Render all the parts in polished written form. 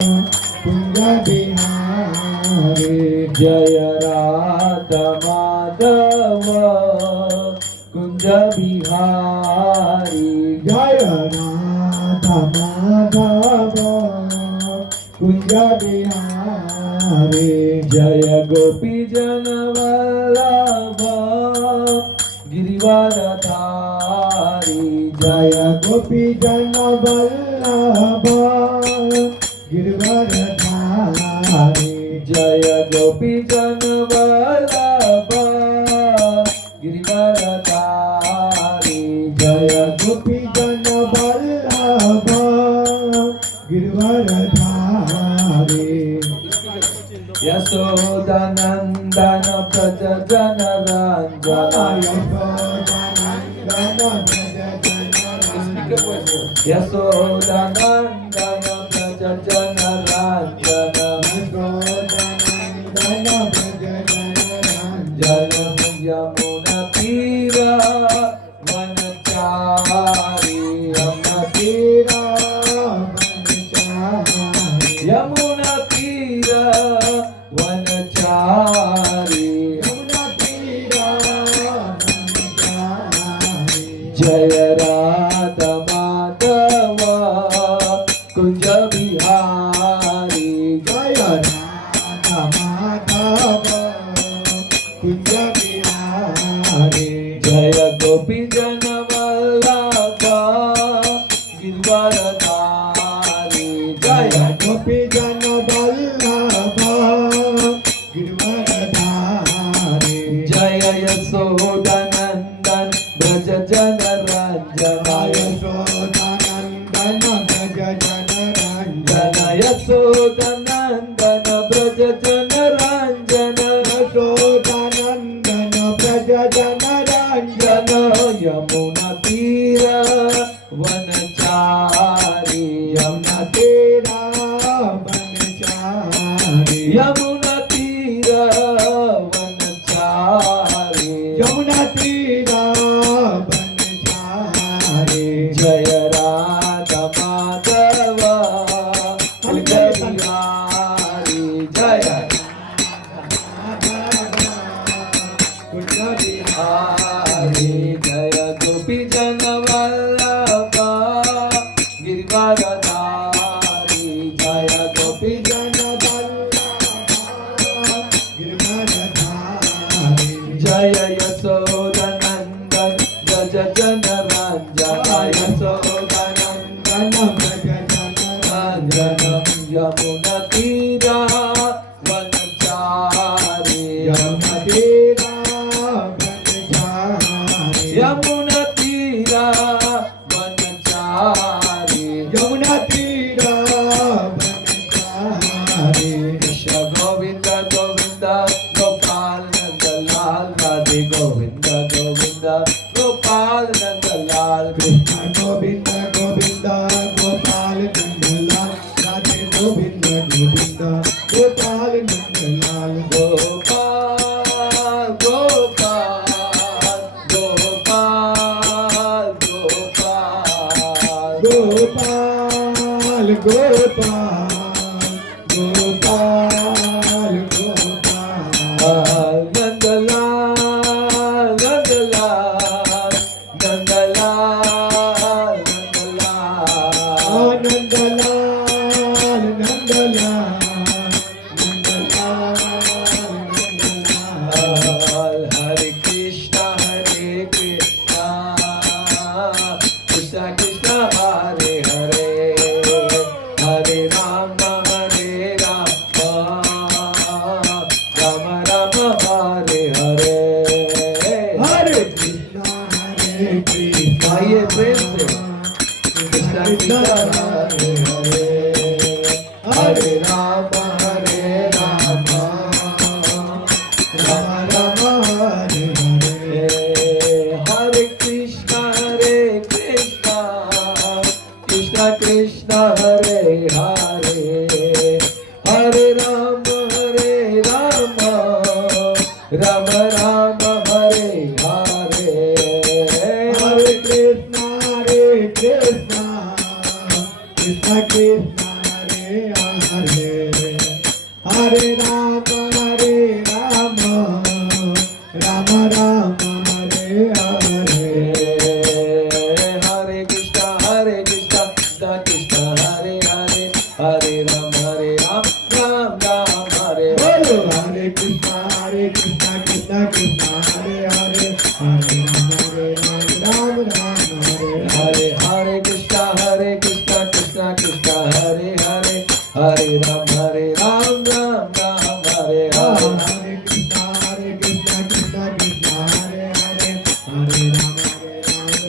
कुंज बिहारी जय राधा माधव कुंज बिहारी जय राधा माधव कुंज बिहारी जय गोपी जन वल्लभ गिरिवरधारी जय गोपी जन वल्लभ गिरिवरधारी जय गोपी जन वल्लभ गिरिवरधारी जय गोपी जन वल्लभ गिरिवरधारी यशोदानंदन व्रज जन रंजन यशोदानंदन व्रज जन रंजन यमुना तीर वनचारी यमुना तीर यमुना तीर वनचारी जय राधा माधव कुंज बिहारी जय राधा माधव कुंज बिहारी जय गोपी जन वल्लभ गिरिवरधारी जय गोपी जन वल्लभ गिरिवरधारी जय यशोदानंदन ब्रज जन रंजन यशोदानंदन ब्रज जन रंजन यशोदानंदन ब्रज जन रंजन यशोदानंदन ब्रज जन रंजन यमुना तीर वनचारी यमुना तेरा बनचारी यमुना तीर वनचारी यमुना तेरा बनचारी जय राधा माधव कुंज बिहारी जय कुंज बिहारी जय गोपी जन वल्लभ गिरिवरधारी जय गोपी जन वल्लभ गिरिवरधारी जय यशोदानंदन ब्रज जन रंजन यशोदानंदन ब्रज जन रंजन यमुना तीरा वनचारी यमुना तेरा बनचारी यमुना तीरा वनचारी यमुना तेरा बनचारी कृष्ण गोविंद गोविंद गोपाल नंदलाल राधे गोविंद गोविंद गोपाल नंदलाल कृष्ण गोविंद गोविंद गोपाल नंदलाल राधे गोविंद गोविंद गोपाल नंदलाल गोपाल गोपाल गोपाल गोपाल गोपाल गोपाल गोपाल नंदलाल नंदलाल नंदलाल नंदलाल नंदलाल नंदलाल नंदलाल हरे कृष्णा कृष्ण कृष्ण हरे हरे हरे राम राम राम हरे हरे हरे कृष्णा आइए प्रेम से कृष्ण कृष्ण हरे हरे हरे राम राम राम हरे हरे हरे कृष्ण कृष्ण कृष्ण हरे हरे हरे राम राम राम हरे हरे हरे कृष्णा कृष्णा कृष्ण कृष्ण हरे Hare Rama Rama Rama Hare Hare Hare Krishna Krishna Krishna Hare Hare Hare Ram Ram Ram Hare Hare Hare Krishna Krishna Krishna Hare Hare Hare Ram Ram Hare Hare Hare Krishna Krishna Krishna Hare Hare Hare Ram Ram Ram Hare Hare Hare Krishna Krishna Krishna Hare Hare Hare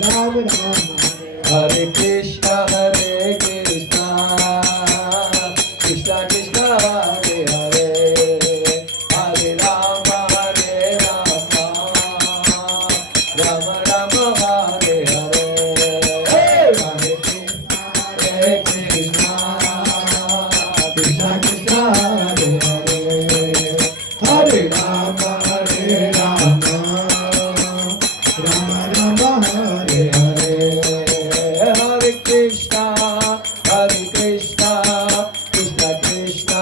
Ram Ram Hare Hare Krishna Krishna Krishna Krishna Hare Hare Hare Ram Ram Ram Hare Hare Hare Krishna Krishna Krishna Krishna Hare Hare Hare Rama Rama Rama Hare Hare Hare Krishna Krishna Krishna Krishna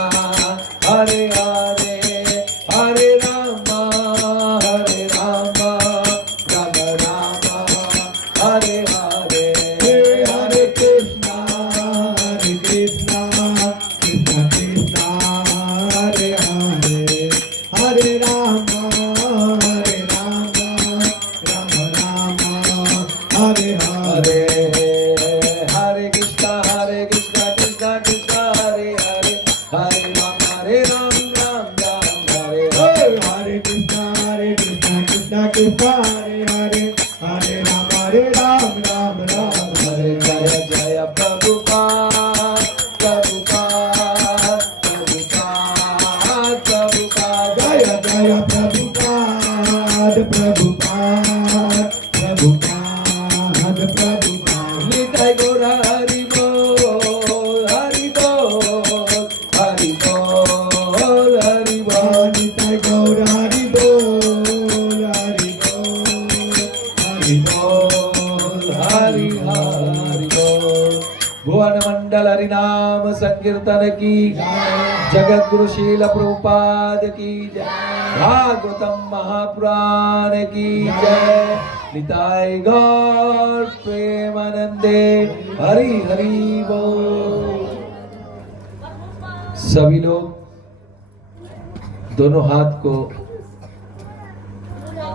Hare Hare Hare Rama Rama Rama Hare Hare Hare Krishna Krishna Krishna Hare Hare Hare Rama Rama Rama Hare Hare Hare Krishna Krishna Krishna Hare Hare Hare Ram Ram Hare Hare Hare Krishna Krishna Krishna Hare Hare Hare Rama Ram Hare Jaya Jaya Prabhupada Prabhupada Prabhupada Prabhupada Jaya Jaya Prabhupada Prabhupada Prabhupada Prabhupada Nitai Gaura Hari Bol Hari Bol Hari Bol Hari Bol Nitai Gaura Hari Bol Hari Bol Hari Hari Bol भुवन मंडल हरिनाम संकीर्तन की जगत गुरु शील प्रभुपाद की जय भागवतम महापुराण की जय निताय गौर प्रेमानंदे हरि हरि बोल। सभी लोग दोनों हाथ को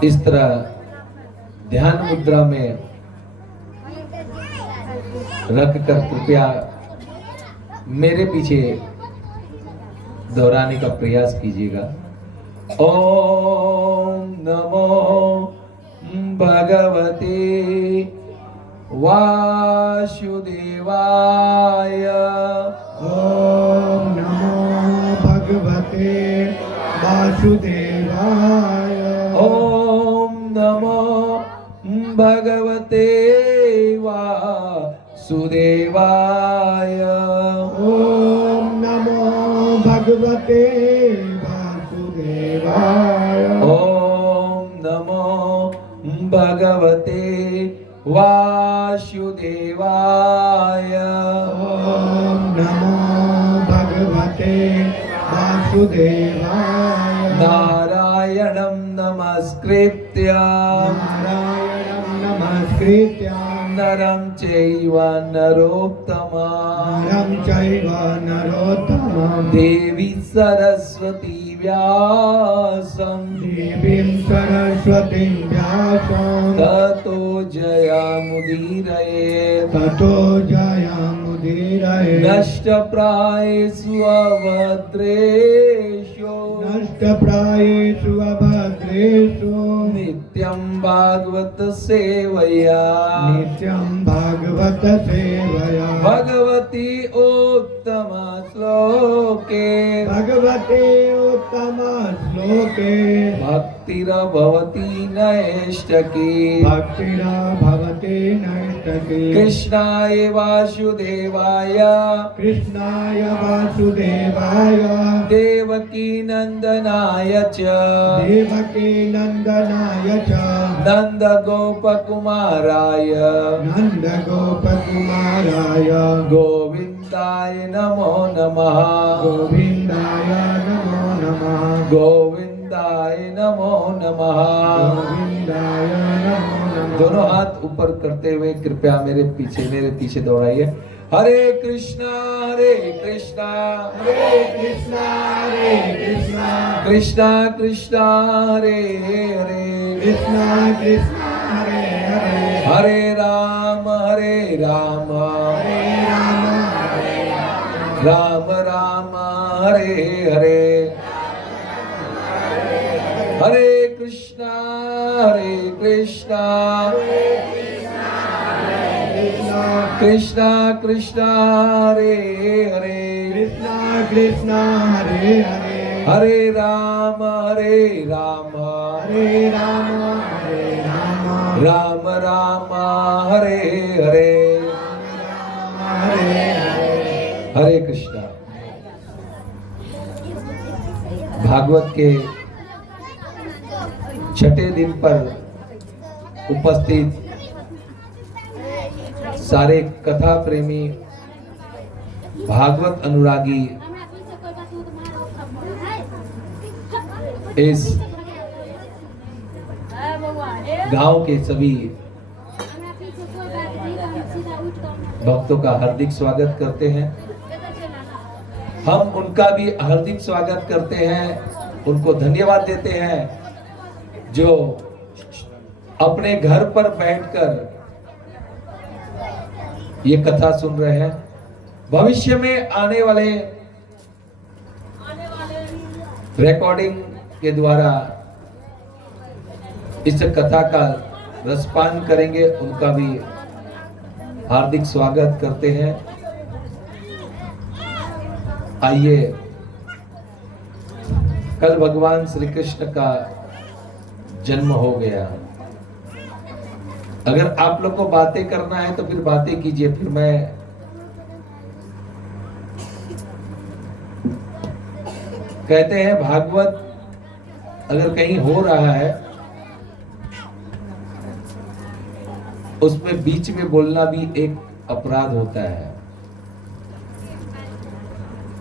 इस तरह ध्यान मुद्रा में रख कर कृपया मेरे पीछे दोहराने का प्रयास कीजिएगा। ओम नमो भगवते वासुदेवाय Om Namo Bhagavate Vasudevaya ओम नमो भगवते वासुदेवाय Om Namo Bhagavate Vasudevaya ओम नमो भगवते वासुदेवाय Om Namo Bhagavate Vasudevaya नारायणं नमस्कृत्य Narayanam Namaskritya नरं चैव नरोत्तमा Naram Chaiva Narottamam देवी सरस्वती व्यासं Devim Saraswatim Vyasam ततो जयामुदीरये Tato Jayamudiraye नष्टप्रायेषु अभद्रेषु Nashtaprayesu Abhadresu नित्यं भागवत सेवया Nityam Bhagavata Sevaya भगवती उत्तम श्लोके Bhagavate Uttama Sloke भक्तिरभवति नैष्टकी Bhaktira Bhavate Naistaki कृष्णाय वासुदेवाय Krishnaya Vasudevaya देवकी नंदनाय च Devaki Nandanaya Cha नंद गोपकुमाराय Nanda Gopakumaraya गोविंदाय गोविंदाय नमो नमः गोविंदाय नमो नमः गोविंदाय नमो नमः गोविंदाय नमो नमः। दोनों हाथ ऊपर करते हुए कृपया मेरे पीछे दौड़ाइए। हरे कृष्णा कृष्णा कृष्णा कृष्णा हरे हरे कृष्णा कृष्णा हरे हरे हरे राम राम राम हरे हरे हरे कृष्णा कृष्णा कृष्णा हरे हरे कृष्णा कृष्णा हरे हरे हरे राम हरे राम राम राम हरे हरे हरे कृष्णा। भागवत के छठे दिन पर उपस्थित सारे कथा प्रेमी भागवत अनुरागी इस गांव के सभी भक्तों का हार्दिक स्वागत करते हैं। हम उनका भी हार्दिक स्वागत करते हैं, उनको धन्यवाद देते हैं जो अपने घर पर बैठकर ये कथा सुन रहे हैं। भविष्य में आने वाले रिकॉर्डिंग के द्वारा इस कथा का रसपान करेंगे, उनका भी हार्दिक स्वागत करते हैं। आइए, कल भगवान श्री कृष्ण का जन्म हो गया। अगर आप लोग को बातें करना है तो फिर बातें कीजिए, फिर मैं कहते हैं भागवत अगर कहीं हो रहा है उसमें बीच में बोलना भी एक अपराध होता है।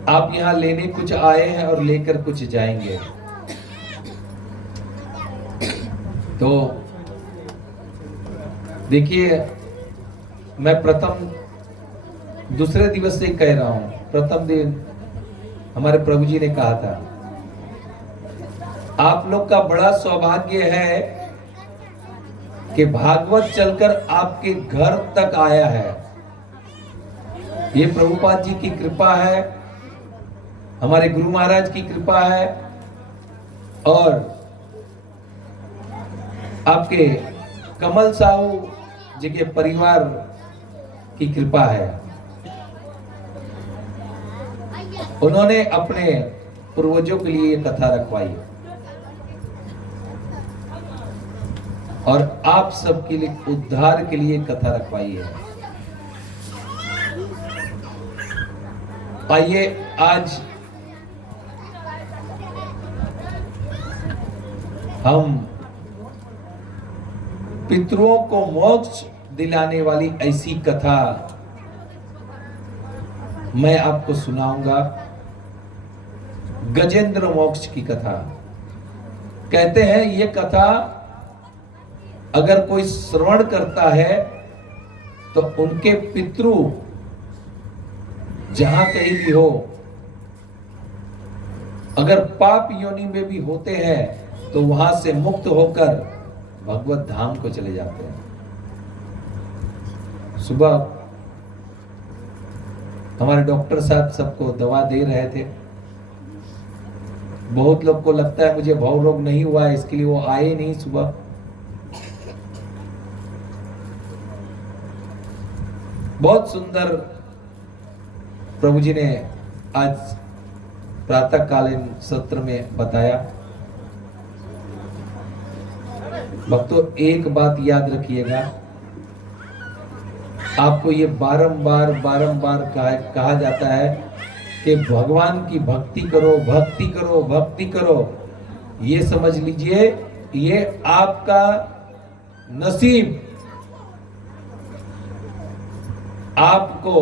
आप यहां लेने कुछ आए हैं और लेकर कुछ जाएंगे, तो देखिए, मैं दूसरे दिवस से कह रहा हूं, प्रथम दिन हमारे प्रभु जी ने कहा था, आप लोग का बड़ा सौभाग्य है कि भागवत चलकर आपके घर तक आया है। ये प्रभुपाद जी की कृपा है, हमारे गुरु महाराज की कृपा है और आपके कमल साहू जी के परिवार की कृपा है। उन्होंने अपने पूर्वजों के लिए ये कथा रखवाई और आप सबके लिए उद्धार के लिए कथा रखवाई है। आइए, आज हम पितरों को मोक्ष दिलाने वाली ऐसी कथा मैं आपको सुनाऊंगा। गजेंद्र मोक्ष की कथा। कहते हैं ये कथा अगर कोई श्रवण करता है तो उनके पितृ जहां कहीं भी हो, अगर पाप योनि में भी होते हैं तो वहां से मुक्त होकर भगवत धाम को चले जाते हैं। सुबह हमारे डॉक्टर साहब सबको दवा दे रहे थे। बहुत लोग को लगता है मुझे भव रोग नहीं हुआ है, इसके लिए वो आए नहीं सुबह। बहुत सुंदर प्रभु जी ने आज प्रातःकालीन सत्र में बताया। भक्तों, एक बात याद रखिएगा, आपको ये बारंबार कहा जाता है कि भगवान की भक्ति करो, भक्ति करो, भक्ति करो। ये समझ लीजिए, ये आपका नसीब आपको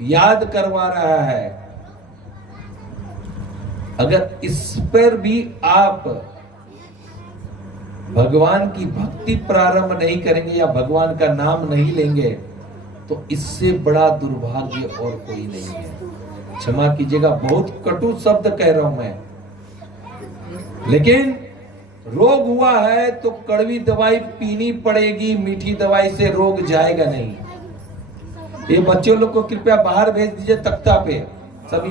याद करवा रहा है। अगर इस पर भी आप भगवान की भक्ति प्रारंभ नहीं करेंगे या भगवान का नाम नहीं लेंगे तो इससे बड़ा दुर्भाग्य और कोई नहीं है। क्षमा कीजिएगा, बहुत कटु शब्द कह रहा हूं मैं, लेकिन रोग हुआ है तो कड़वी दवाई पीनी पड़ेगी, मीठी दवाई से रोग जाएगा नहीं। ये बच्चों लोग को कृपया बाहर भेज दीजिए तख्ता पे, सभी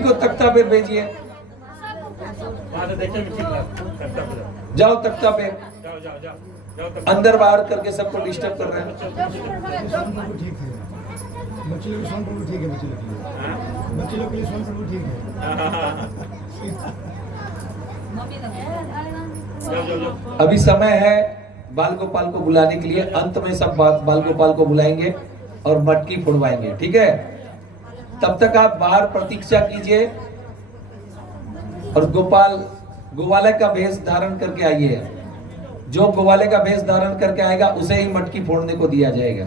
को तख्ता पे भेजिए। जाओ तख्ता पे, अंदर बाहर करके सबको डिस्टर्ब कर रहे हैं। बच्चे लोग स्वान प्रभु ठीक है, बच्चे लोग के लिए स्वान प्रभु ठीक है। अभी समय है बाल गोपाल को बुलाने के लिए। अंत में सब बाल गोपाल को बुलाएंगे और मटकी फुड़वाएंगे, ठीक है? तब तक आप बाहर प्रतीक्षा कीजिए और गोवाले का भेष धारण करके आइए। जो गोवाले का भेष धारण करके आएगा उसे ही मटकी फोड़ने को दिया जाएगा।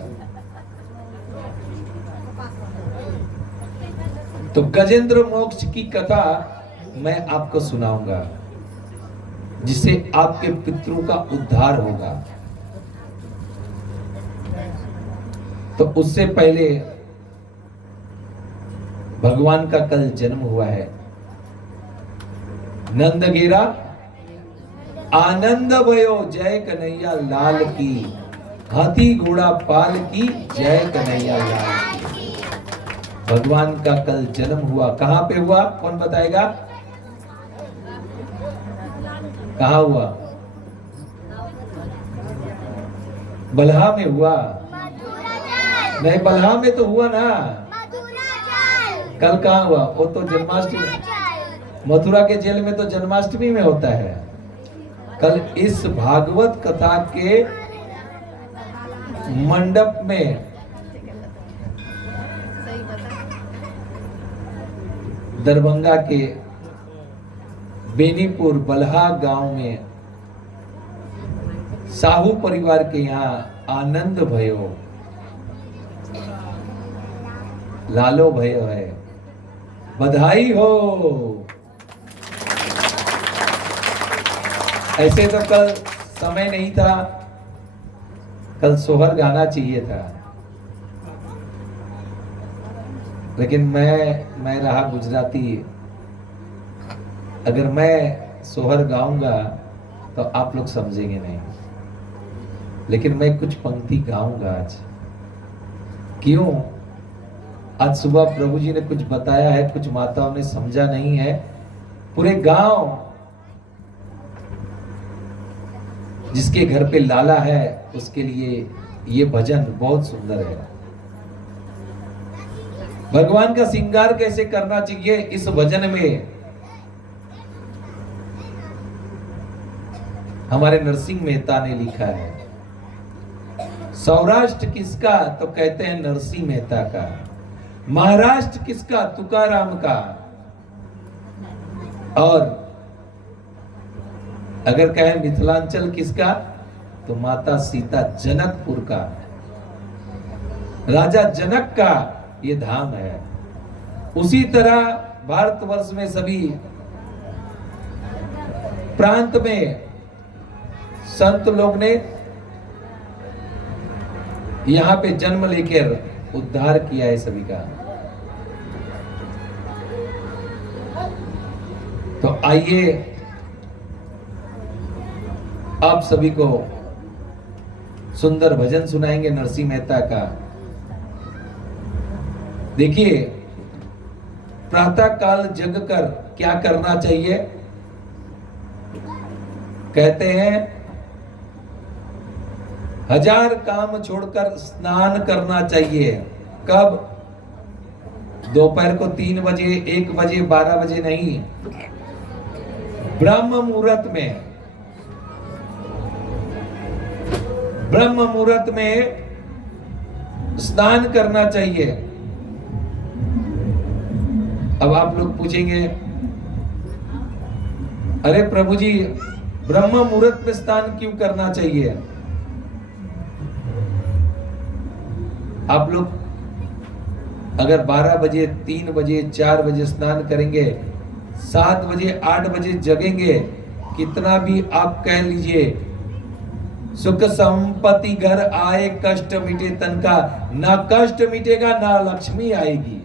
तो गजेंद्र मोक्ष की कथा मैं आपको सुनाऊंगा, जिससे आपके पितरों का उद्धार होगा। तो उससे पहले भगवान का कल जन्म हुआ है। नंदगीरा आनंद भयो, जय कन्हैया लाल की, हाथी घोड़ा पाल की, जय कन्हैया लाल की। भगवान का कल जन्म हुआ। कहां पे हुआ, कौन बताएगा? कहां हुआ? बलहा में हुआ? नहीं, बलहा में तो हुआ ना। कल कहां हुआ? वो तो जन्माष्टमी, मथुरा के जेल में तो जन्माष्टमी में होता है। कल इस भागवत कथा के मंडप में दरभंगा के बेनीपुर बलहा गांव में साहू परिवार के यहाँ आनंद भयो, लालो भयो है। बधाई हो। ऐसे तो कल समय नहीं था, कल सोहर गाना चाहिए था, लेकिन मैं रहा गुजराती। अगर मैं सोहर गाऊंगा तो आप लोग समझेंगे नहीं, लेकिन मैं कुछ पंक्ति गाऊंगा आज। क्यों? आज सुबह प्रभु जी ने कुछ बताया है, कुछ माताओं ने समझा नहीं है। पूरे गांव जिसके घर पे लाला है उसके लिए ये भजन बहुत सुंदर है। भगवान का श्रृंगार कैसे करना चाहिए इस भजन में हमारे नरसिंह मेहता ने लिखा है। सौराष्ट्र किसका? तो कहते हैं नरसिंह मेहता का। महाराष्ट्र किसका? तुकाराम का। और अगर कहें मिथिलांचल किसका, तो माता सीता जनकपुर का, राजा जनक का ये धाम है। उसी तरह भारतवर्ष में सभी प्रांत में संत लोग ने यहां पे जन्म लेकर उद्धार किया है सभी का। तो आइए आप सभी को सुंदर भजन सुनाएंगे नरसिंह मेहता का। देखिए, प्रातः काल जग कर क्या करना चाहिए? कहते हैं 1000 काम छोड़कर स्नान करना चाहिए। कब? दोपहर को 3 बजे, 1 बजे, 12 बजे नहीं, ब्रह्म मुहूर्त में। ब्रह्म मुहूर्त में स्नान करना चाहिए। अब आप लोग पूछेंगे, अरे प्रभु जी ब्रह्म मुहूर्त में स्नान क्यों करना चाहिए? आप लोग अगर 12 बजे, 3 बजे, 4 बजे स्नान करेंगे, 7 बजे, 8 बजे जगेंगे, कितना भी आप कह लीजिए सुख संपत्ति घर आए कष्ट मिटे तन का, ना कष्ट मिटेगा ना लक्ष्मी आएगी।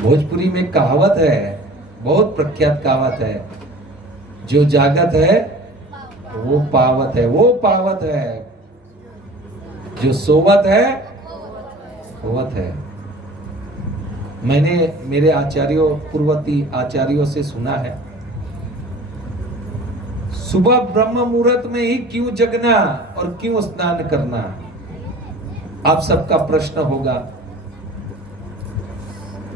भोजपुरी में कहावत है, बहुत प्रख्यात कहावत है, जो जागत है वो पावत है, वो पावत है, जो सोवत है होवत है। मैंने मेरे आचार्यों, पूर्ववर्ती आचार्यों से सुना है, सुबह ब्रह्म मुहूर्त में ही क्यों जगना और क्यों स्नान करना। आप सबका प्रश्न होगा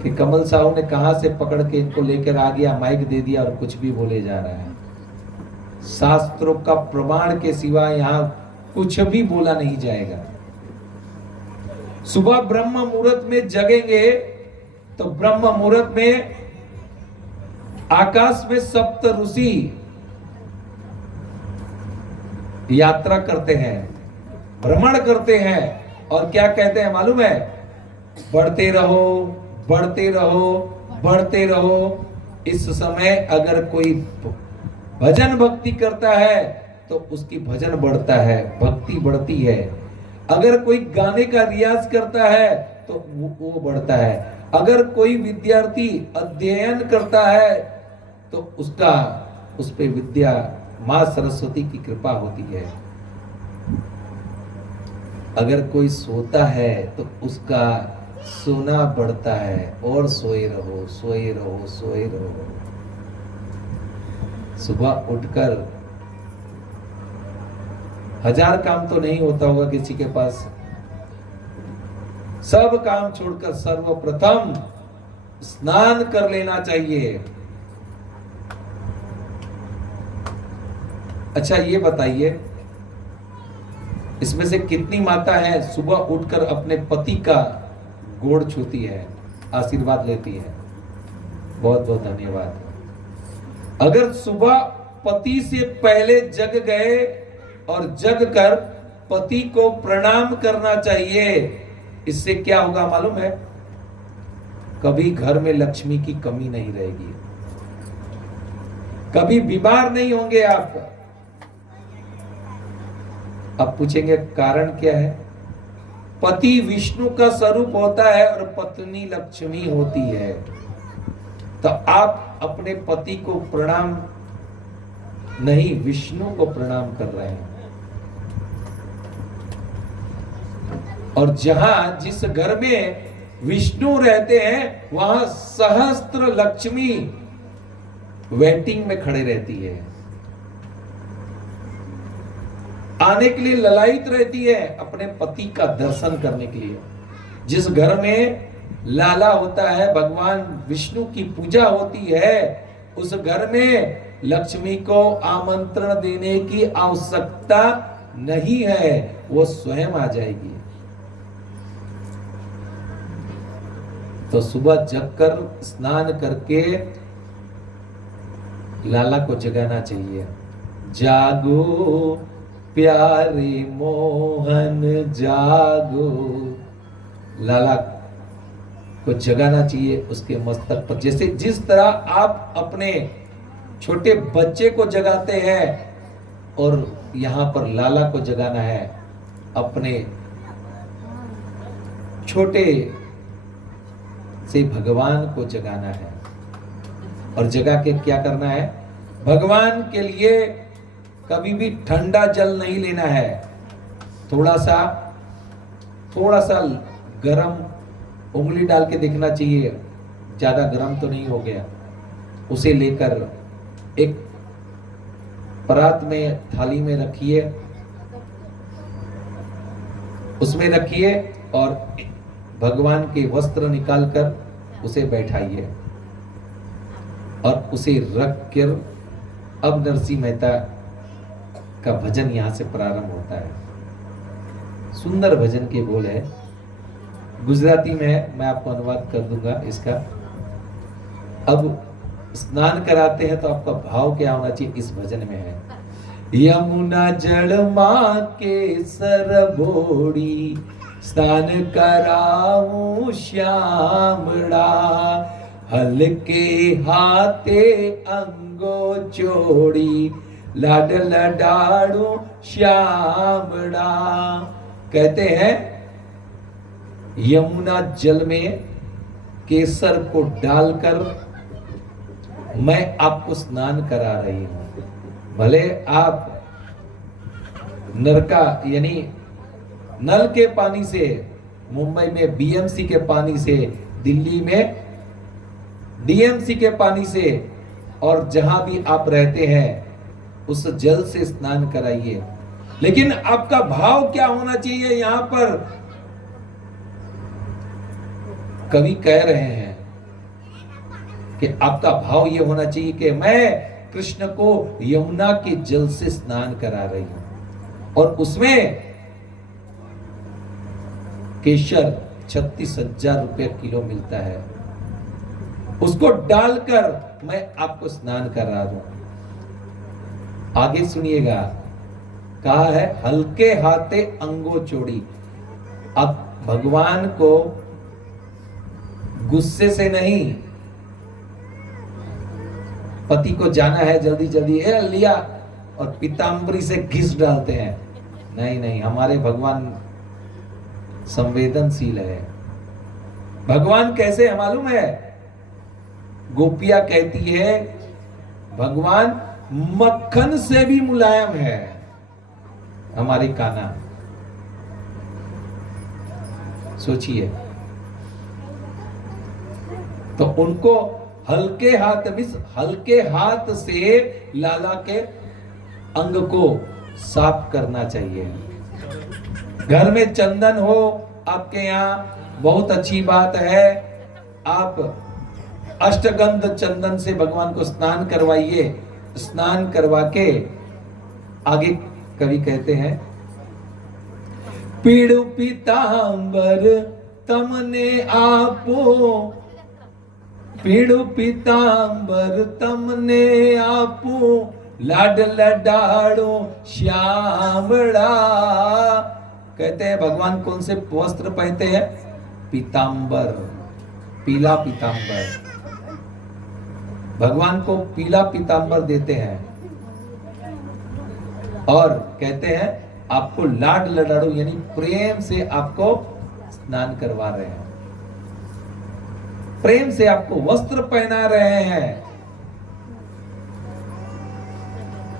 कि कमल साहू ने कहां से पकड़ के इनको लेकर आ गया, माइक दे दिया और कुछ भी बोले जा रहा है। शास्त्रों का प्रमाण के सिवा यहां कुछ भी बोला नहीं जाएगा। सुबह ब्रह्म मुहूर्त में जगेंगे तो ब्रह्म मुहूर्त में आकाश में सप्त ऋषि यात्रा करते हैं, भ्रमण करते हैं और क्या कहते हैं मालूम है? बढ़ते रहो, बढ़ते रहो, बढ़ते रहो। इस समय अगर कोई भजन भक्ति करता है तो उसकी भजन बढ़ता है, भक्ति बढ़ती है। अगर कोई गाने का रियाज करता है तो वो बढ़ता है। अगर कोई विद्यार्थी अध्ययन करता है तो उसका उस पे विद्या मां सरस्वती की कृपा होती है। अगर कोई सोता है तो उसका सोना बढ़ता है और सोए रहो, सोए रहो, सोए रहो। सुबह उठकर 1000 काम तो नहीं होता होगा किसी के पास, सब काम छोड़कर सर्वप्रथम स्नान कर लेना चाहिए। अच्छा ये बताइए, इसमें से कितनी माता है सुबह उठकर अपने पति का गोड़ छूती है, आशीर्वाद लेती है? बहुत बहुत धन्यवाद। अगर सुबह पति से पहले जग गए और जग कर पति को प्रणाम करना चाहिए, इससे क्या होगा मालूम है? कभी घर में लक्ष्मी की कमी नहीं रहेगी, कभी बीमार नहीं होंगे आप। अब पूछेंगे कारण क्या है? पति विष्णु का स्वरूप होता है और पत्नी लक्ष्मी होती है। तो आप अपने पति को प्रणाम नहीं, विष्णु को प्रणाम कर रहे हैं। और जहां जिस घर में विष्णु रहते हैं वहां सहस्त्र लक्ष्मी वेटिंग में खड़े रहती है, आने के लिए ललायित रहती है अपने पति का दर्शन करने के लिए। जिस घर में लाला होता है, भगवान विष्णु की पूजा होती है, उस घर में लक्ष्मी को आमंत्रण देने की आवश्यकता नहीं है, वो स्वयं आ जाएगी। तो सुबह जगकर स्नान करके लाला को जगाना चाहिए। जागो प्यारे मोहन जागो, लाला को जगाना चाहिए उसके मस्तक पर। जैसे जिस तरह आप अपने छोटे बच्चे को जगाते हैं और यहां पर लाला को जगाना है, अपने छोटे से भगवान को जगाना है। और जगा के क्या करना है? भगवान के लिए कभी भी ठंडा जल नहीं लेना है, थोड़ा सा गरम उंगली डाल के देखना चाहिए, ज्यादा गरम तो नहीं हो गया। उसे लेकर एक परात में, थाली में रखिए, उसमें रखिए और भगवान के वस्त्र निकालकर उसे बैठाइए और उसे रख कर अब नरसिंह मेहता का भजन यहां से प्रारंभ होता है। सुंदर भजन के बोल है, गुजराती में है, मैं आपको अनुवाद कर दूंगा इसका। अब स्नान कराते हैं तो आपका भाव क्या होना चाहिए इस भजन में है। यमुना जल माँ के सर बोड़ी, स्नान कराऊं श्यामड़ा, हल्के हाथे अंगो चोड़ी, लाड लडाड़ू श्यामड़ा। कहते हैं यमुना जल में केसर को डालकर मैं आपको स्नान करा रही हूं। भले आप नरका यानी नल के पानी से, मुंबई में बीएमसी के पानी से, दिल्ली में डीएमसी के पानी से, और जहां भी आप रहते हैं उस जल से स्नान कराइए। लेकिन आपका भाव क्या होना चाहिए? यहां पर कवि कह रहे हैं कि आपका भाव यह होना चाहिए कि मैं कृष्ण को यमुना के जल से स्नान करा रही हूं, और उसमें केशर 36,000 रुपये किलो मिलता है, उसको डालकर मैं आपको स्नान करा दूं। आगे सुनिएगा, कहा है हल्के हाथे अंगो चोड़ी। अब भगवान को गुस्से से नहीं, पति को जाना है जल्दी जल्दी लिया और पीतांबरी से घिस डालते हैं। नहीं नहीं, हमारे भगवान संवेदनशील है। भगवान कैसे है मालूम है? गोपिया कहती है भगवान मक्खन से भी मुलायम है हमारे कान्हा। सोचिए, तो उनको हल्के हाथ से लाला के अंग को साफ करना चाहिए। घर में चंदन हो आपके यहाँ, बहुत अच्छी बात है। आप अष्टगंध चंदन से भगवान को स्नान करवाइए। स्नान करवा के आगे कवि कहते हैं, पीड़ु पीतांबर तमने आपो, पीड़ु पीतांबर तमने आपो, लाड लडाड़ो श्यामड़ा। कहते हैं भगवान कौन से वस्त्र पहनते हैं? पीतांबर, पीला पीतांबर। भगवान को पीला पीतांबर देते हैं और कहते हैं आपको लाड लडाड़ो यानी प्रेम से आपको स्नान करवा रहे हैं, प्रेम से आपको वस्त्र पहना रहे हैं।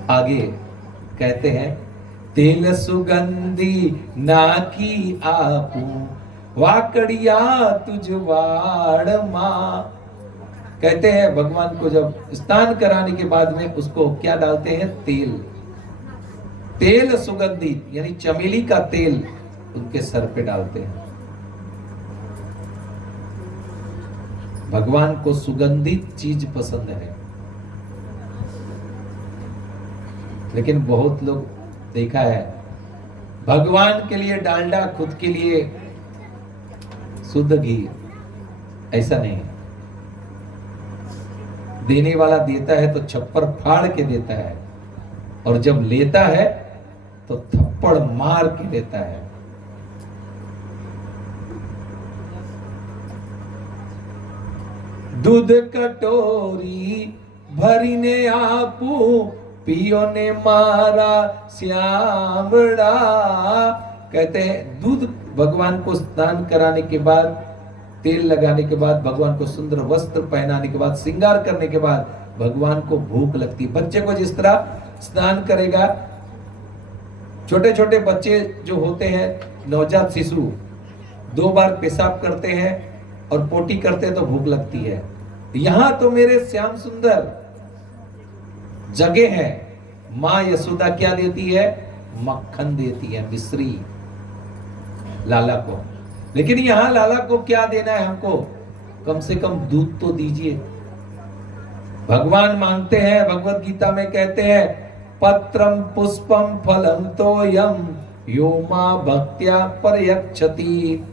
आगे कहते हैं, तेल सुगंधी नाकी आपू, वाकड़िया तुझ वाड़ मां। कहते हैं भगवान को जब स्नान कराने के बाद में उसको क्या डालते हैं? तेल। तेल सुगंधी यानी चमेली का तेल उनके सर पे डालते हैं। भगवान को सुगंधित चीज पसंद है, लेकिन बहुत लोग देखा है भगवान के लिए डालडा, खुद के लिए शुद्ध घी। ऐसा नहीं, देने वाला देता है तो छप्पर फाड़ के देता है, और जब लेता है तो थप्पड़ मार के देता है। दूध कटोरी भरीने आपू, पियो ने मारा श्यामड़ा। कहते हैं दूध भगवान को स्नान कराने के बाद, तेल लगाने के बाद, भगवान को सुंदर वस्त्र पहनाने के बाद, श्रृंगार करने के बाद भगवान को भूख लगती। बच्चे को जिस तरह स्नान करेगा, छोटे छोटे बच्चे जो होते हैं, नवजात शिशु 2 बार पेशाब करते हैं और पोटी करते हैं तो भूख लगती है। यहां तो मेरे श्याम सुंदर जगह है, मां यशोदा क्या देती है? मक्खन देती है, मिश्री लाला को। लेकिन यहां लाला को क्या देना है हमको? कम से कम दूध तो दीजिए। भगवान मांगते हैं, भगवत गीता में कहते हैं, पत्रम पुष्पम फलम तोयम यो मां भक्त्या पर्यक्षति।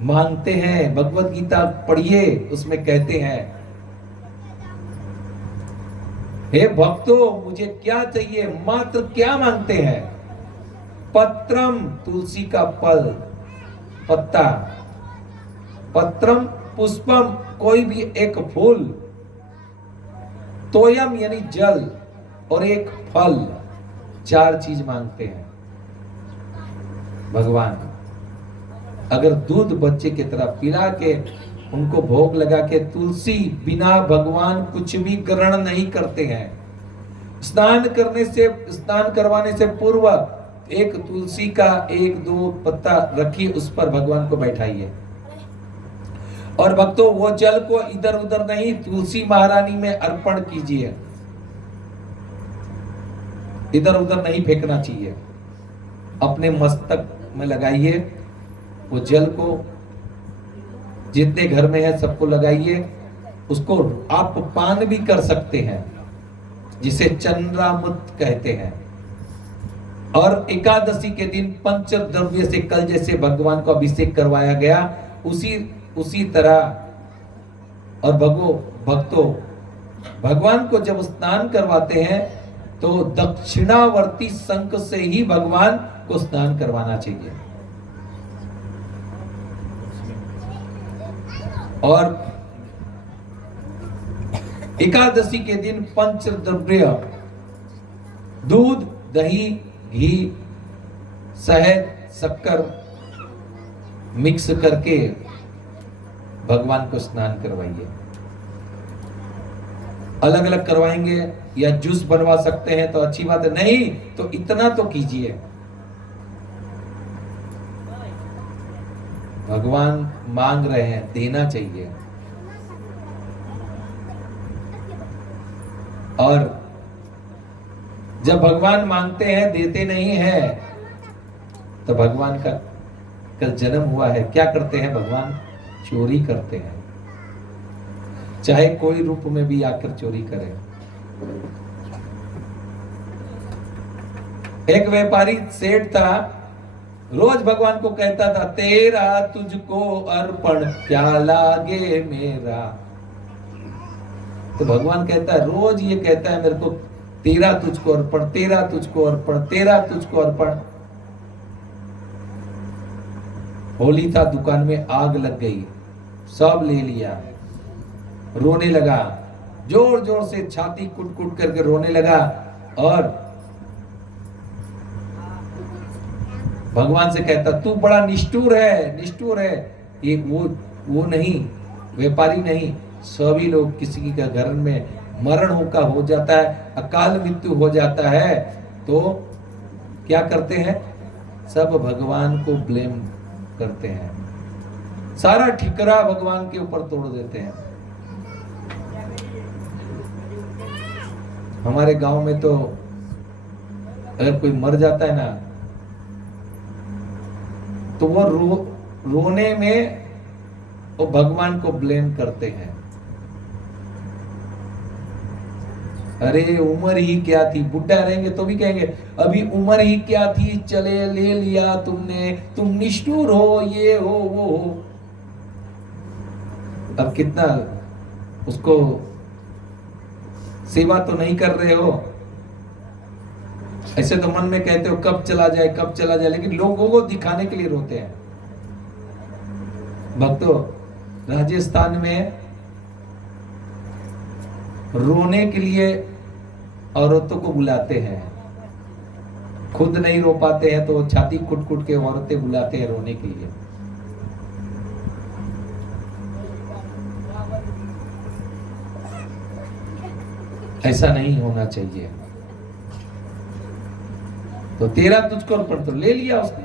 मांगते हैं, भगवत गीता पढ़िए, उसमें कहते हैं हे भक्तों, मुझे क्या चाहिए? मात्र क्या मांगते हैं? पत्रम, तुलसी का पत्ता, पत्रम पुष्पम, कोई भी एक फूल, तोयम यानी जल, और एक फल, 4 चीज मांगते हैं भगवान। अगर दूध बच्चे की तरह पिला के उनको भोग लगा के, तुलसी बिना भगवान कुछ भी ग्रहण नहीं करते हैं। स्नान करवाने से पूर्व एक तुलसी का 1-2 पत्ता रखिए, उस पर भगवान को बैठाइए। और भक्तों, वो जल को इधर उधर नहीं, तुलसी महारानी में अर्पण कीजिए, इधर उधर नहीं फेंकना चाहिए। अपने मस्तक में लगाइए वो जल को, जितने घर में है सबको लगाइए। उसको आप पान भी कर सकते हैं, जिसे चंद्रामृत कहते हैं। और एकादशी के दिन पंचद्रव्य से, कल जैसे भगवान को अभिषेक करवाया गया, उसी तरह। और भक्तों, भगवान को जब स्नान करवाते हैं तो दक्षिणावर्ती शंख से ही भगवान को स्नान करवाना चाहिए। और एकादशी के दिन पंचद्रव्य, दूध, दही, घी, शहद, शक्कर मिक्स करके भगवान को स्नान करवाइए। अलग अलग करवाएंगे या जूस बनवा सकते हैं तो अच्छी बात है, नहीं तो इतना तो कीजिए। भगवान मांग रहे हैं, देना चाहिए। और जब भगवान मांगते हैं, देते नहीं है, तो भगवान का कल जन्म हुआ है, क्या करते हैं भगवान? चोरी करते हैं, चाहे कोई रूप में भी आकर चोरी करे। एक व्यापारी सेठ था, रोज भगवान को कहता था, तेरा तुझको अर्पण क्या लागे मेरा। तो भगवान कहता है, रोज ये कहता है मेरे को, तेरा तुझको अर्पण, तेरा तुझको अर्पण, तेरा तुझको अर्पण। होली था, दुकान में आग लग गई, सब ले लिया, रोने लगा, जोर जोर से छाती कुट कुट करके रोने लगा। और भगवान से कहता, तू बड़ा निष्ठुर है, निष्ठुर है। ये वो नहीं, व्यापारी नहीं, सभी लोग, किसी का घर में मरण हो जाता है, अकाल मृत्यु हो जाता है, तो क्या करते हैं? सब भगवान को ब्लेम करते हैं, सारा ठिकरा भगवान के ऊपर तोड़ देते हैं। हमारे गांव में तो अगर कोई मर जाता है ना, तो वो रोने में वो भगवान को ब्लेम करते हैं। अरे उम्र ही क्या थी, बुढ़ा रहेंगे तो भी कहेंगे अभी उम्र ही क्या थी, चले ले लिया तुमने, तुम निष्ठुर हो, ये हो वो हो। अब कितना उसको सेवा तो नहीं कर रहे हो। ऐसे तो मन में कहते हो कब चला जाए, कब चला जाए, लेकिन लोगों को दिखाने के लिए रोते हैं। भक्तों, राजस्थान में रोने के लिए औरतों को बुलाते हैं, खुद नहीं रो पाते हैं तो छाती कुट कुट के औरतें बुलाते हैं रोने के लिए। ऐसा नहीं होना चाहिए। तो तेरा तुझको अर्पण, तो ले लिया उसने,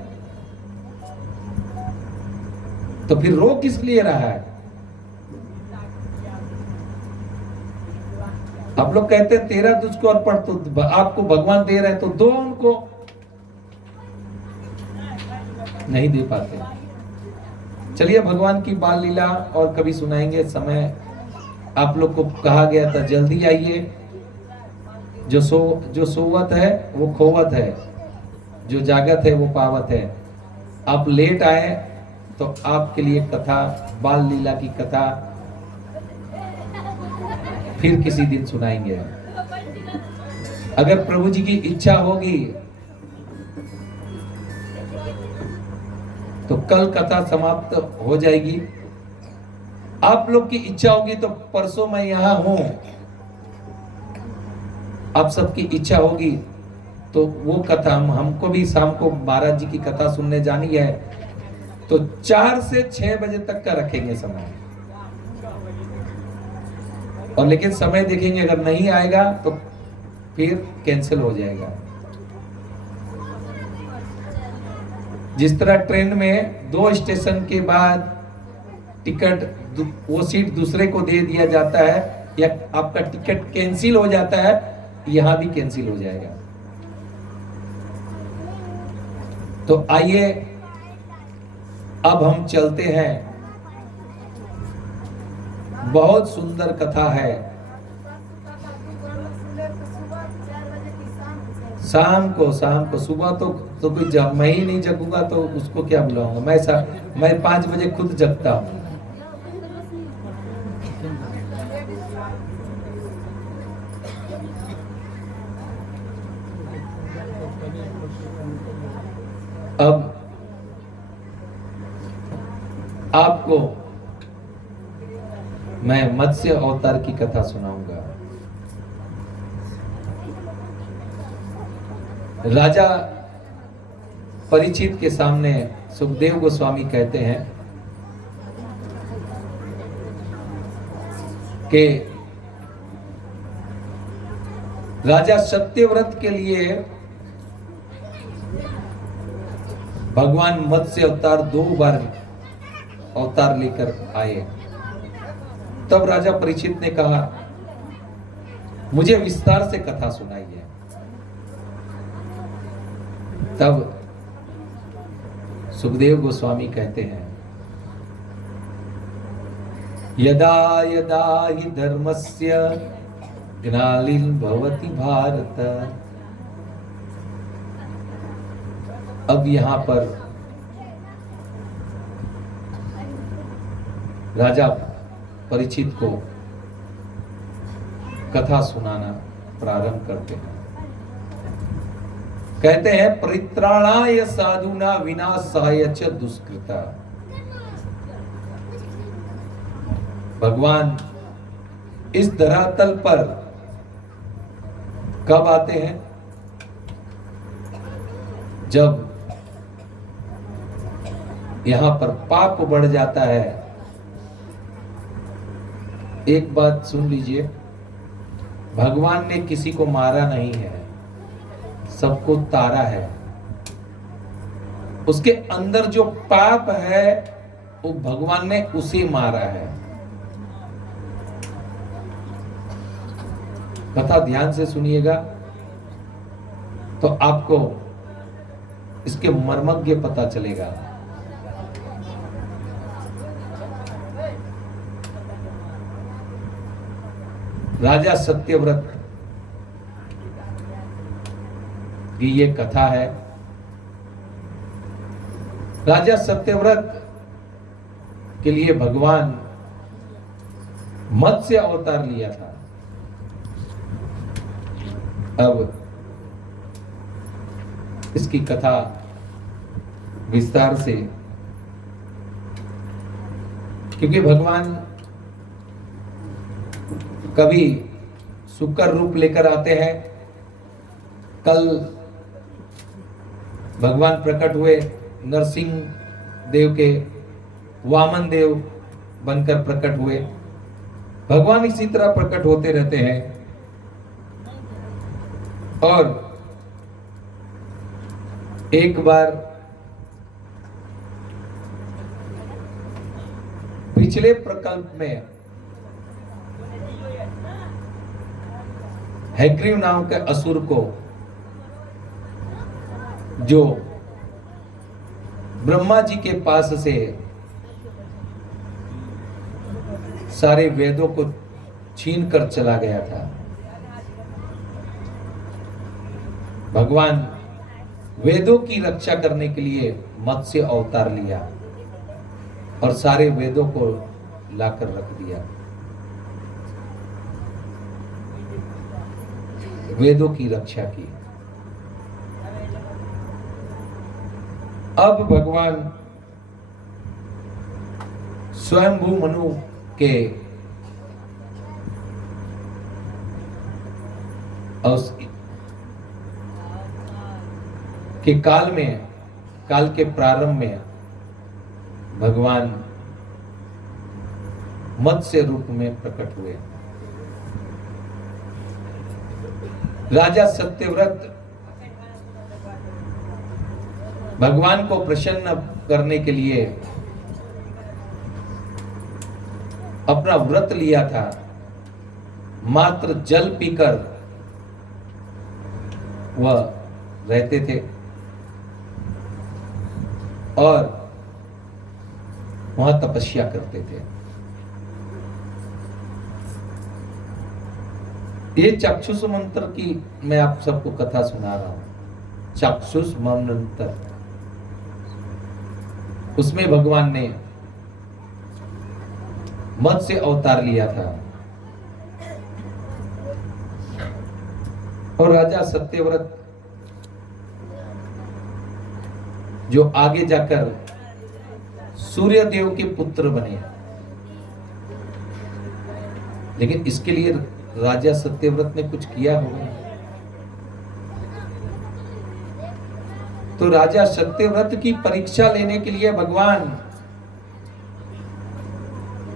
तो फिर रो किस लिए रहा है? आप लोग कहते हैं तेरा तुझको अर्पण, तो आपको भगवान दे रहे हैं तो दो उनको, नहीं दे पाते। चलिए भगवान की बाल लीला और कभी सुनाएंगे। समय आप लोग को कहा गया था जल्दी आइए, जो सोवत है वो खोवत है, जो जागत है वो पावत है। आप लेट आए तो आपके लिए कथा, बाल लीला की कथा फिर किसी दिन सुनाएंगे। अगर प्रभु जी की इच्छा होगी तो कल कथा समाप्त हो जाएगी। आप लोग की इच्छा होगी तो परसों मैं यहां हूं, आप सबकी इच्छा होगी तो वो कथा हमको भी शाम को महाराज जी की कथा सुनने जानी है, तो 4 से 6 बजे तक का रखेंगे समय। और लेकिन समय देखेंगे, अगर नहीं आएगा तो फिर कैंसिल हो जाएगा। जिस तरह ट्रेन में 2 स्टेशन के बाद टिकट वो सीट दूसरे को दे दिया जाता है या आपका टिकट कैंसिल हो जाता है, यहां भी कैंसिल हो जाएगा। तो आइए अब हम चलते हैं। बहुत सुंदर कथा है। शाम को सुबह तो कोई जब मैं ही नहीं जगूंगा तो उसको क्या बुलाऊंगा। मैं 5 बजे खुद जगता हूं। अब आपको मैं मत्स्य अवतार की कथा सुनाऊंगा। राजा परीक्षित के सामने सुखदेव गोस्वामी कहते हैं कि राजा सत्यव्रत के लिए भगवान मत्स्य अवतार 2 बार अवतार लेकर आए। तब राजा परीक्षित ने कहा, मुझे विस्तार से कथा सुनाइए। तब सुखदेव गोस्वामी कहते हैं, यदा यदा हि धर्मस्य ग्लानिर्भवति भारत। अब यहां पर राजा परीक्षित को कथा सुनाना प्रारंभ करते हैं। कहते हैं, परित्राणाय साधुना विनाशाय च दुष्कृता। भगवान इस धरातल पर कब आते हैं? जब यहां पर पाप बढ़ जाता है। एक बात सुन लीजिए, भगवान ने किसी को मारा नहीं है, सबको तारा है। उसके अंदर जो पाप है वो भगवान ने उसे मारा है। कथा ध्यान से सुनिएगा तो आपको इसके मर्मज्ञ पता चलेगा। राजा सत्यव्रत की ये कथा है। राजा सत्यव्रत के लिए भगवान मत्स्य अवतार लिया था। अब इसकी कथा विस्तार से, क्योंकि भगवान कभी शुक्र रूप लेकर आते हैं। कल भगवान प्रकट हुए नरसिंह देव के, वामन देव बनकर प्रकट हुए। भगवान इसी तरह प्रकट होते रहते हैं। और एक बार पिछले प्रकल्प में हैग्रीव नाम के असुर को, जो ब्रह्मा जी के पास से सारे वेदों को छीन कर चला गया था, भगवान वेदों की रक्षा करने के लिए मत्स्य अवतार लिया और सारे वेदों को लाकर रख दिया। वेदों की रक्षा की। अब भगवान स्वयंभू मनु के काल के प्रारंभ में भगवान मत्स्य रूप में प्रकट हुए। राजा सत्यव्रत भगवान को प्रसन्न करने के लिए अपना व्रत लिया था। मात्र जल पीकर वह रहते थे और वहां तपस्या करते थे। ये चक्षुष मंत्र की मैं आप सबको कथा सुना रहा हूं। चक्षुष मंत्र, उसमें भगवान ने मत्स्य अवतार लिया था और राजा सत्यव्रत जो आगे जाकर सूर्यदेव के पुत्र बने, लेकिन इसके लिए राजा सत्यव्रत ने कुछ किया होगा। तो राजा सत्यव्रत की परीक्षा लेने के लिए भगवान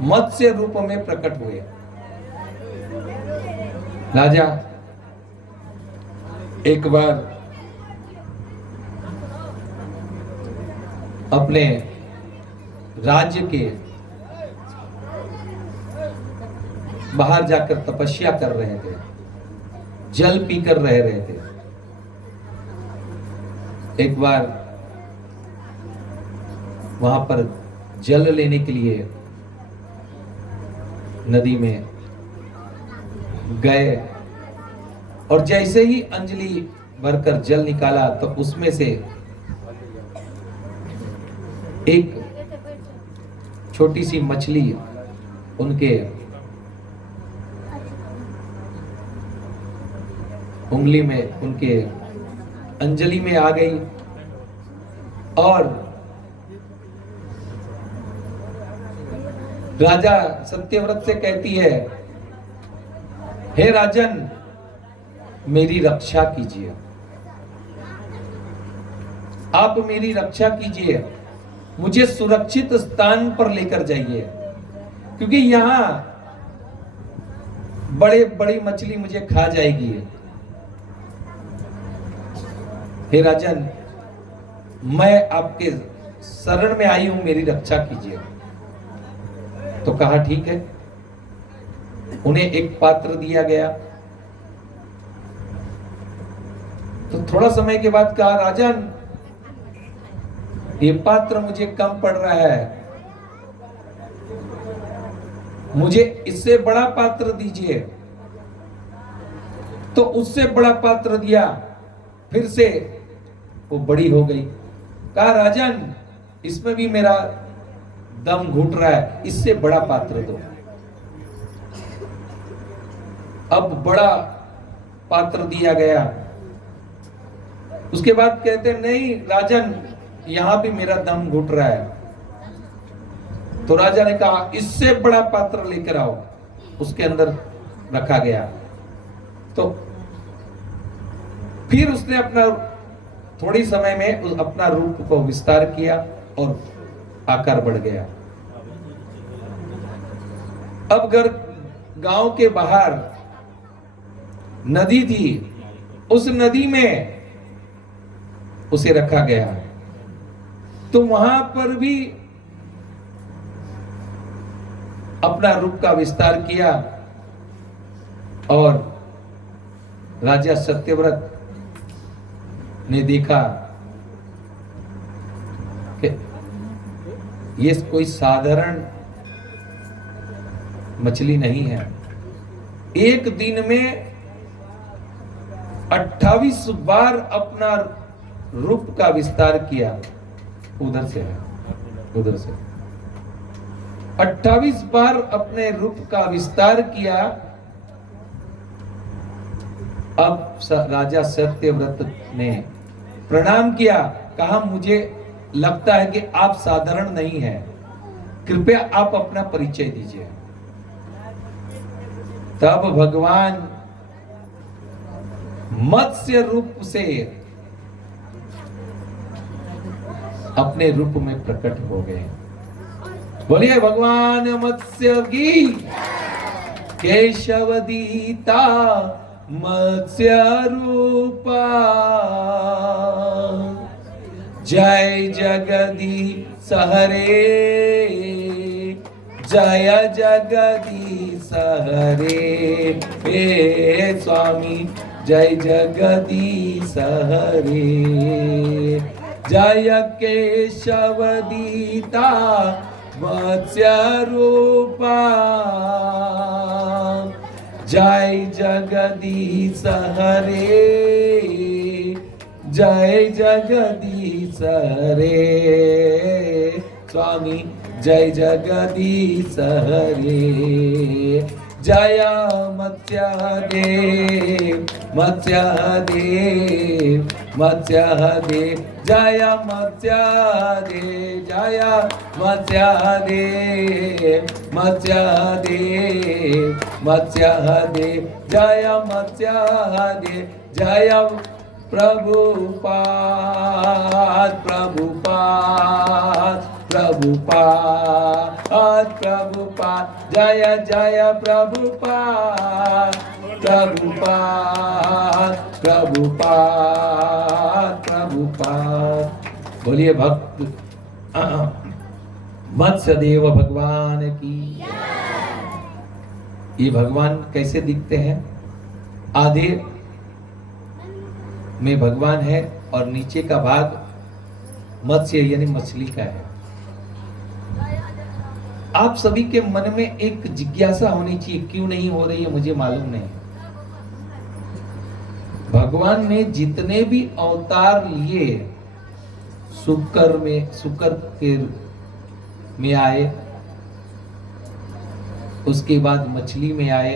मत्स्य रूप में प्रकट हुए। राजा एक बार अपने राज्य के बाहर जाकर तपस्या कर रहे थे, जल पीकर रह रहे थे। एक बार वहां पर जल लेने के लिए नदी में गए और जैसे ही अंजलि भरकर जल निकाला तो उसमें से एक छोटी सी मछली उनके उंगली में, उनके अंजलि में आ गई और राजा सत्यव्रत से कहती है, हे राजन, मेरी रक्षा कीजिए, आप मेरी रक्षा कीजिए, मुझे सुरक्षित स्थान पर लेकर जाइए, क्योंकि यहां बड़ी मछली मुझे खा जाएगी। हे राजन, मैं आपके शरण में आई हूं, मेरी रक्षा कीजिए। तो कहा ठीक है। उन्हें एक पात्र दिया गया। तो थोड़ा समय के बाद कहा, राजन, ये पात्र मुझे कम पड़ रहा है, मुझे इससे बड़ा पात्र दीजिए। तो उससे बड़ा पात्र दिया, फिर से वो बड़ी हो गई। कहा, राजन, इसमें भी मेरा दम घुट रहा है, इससे बड़ा पात्र दो। अब बड़ा पात्र दिया गया। उसके बाद कहते, नहीं राजन, यहां भी मेरा दम घुट रहा है। तो राजा ने कहा, इससे बड़ा पात्र लेकर आओ। उसके अंदर रखा गया। तो फिर उसने अपना थोड़ी समय में अपना रूप को विस्तार किया और आकार बढ़ गया। अब गांव के बाहर नदी थी, उस नदी में उसे रखा गया। तो वहां पर भी अपना रूप का विस्तार किया और राजा सत्यव्रत ने देखा कि ये कोई साधारण मछली नहीं है। एक दिन में 28 बार अपना रूप का विस्तार किया। उधर से है, उधर से 28 बार अपने रूप का विस्तार किया। अब राजा सत्यव्रत ने प्रणाम किया, कहा मुझे लगता है कि आप साधारण नहीं हैं, कृपया आप अपना परिचय दीजिए। तब भगवान मत्स्य रूप से अपने रूप में प्रकट हो गए। बोलिए भगवान मत्स्य की। केशवदीता मत्स्य रूपा, जय जगदीश हरे, जय जगदीश हरे। हे स्वामी जय जगदीश हरे। जय केशवदीता मत्स्य रूपा, जय जगदीश हरे, जय जगदीश हरे। स्वामी जय जगदीश हरे। जय मत्स्यदेव मत्स्यदेव मत्स्यदेव, जय मत्स्यदेव, जय मत्स्यदेव मत्स्यदेव मत्स्यदेव, जय मत्स्यदेव, जय प्रभुपाद प्रभुपाद प्रभुपाद प्रभुपाद, जय जय प्रभुपाद प्रभुपाद प्रभुपाद प्रभुपाद। बोलिए भक्त मत्स्यदेव भगवान की। ये भगवान कैसे दिखते हैं? आधे में भगवान है और नीचे का भाग मत्स्य यानी मछली का है। आप सभी के मन में एक जिज्ञासा होनी चाहिए, क्यों नहीं हो रही है मुझे मालूम नहीं। भगवान ने जितने भी अवतार लिए, शुक्र के में आए, उसके बाद मछली में आए,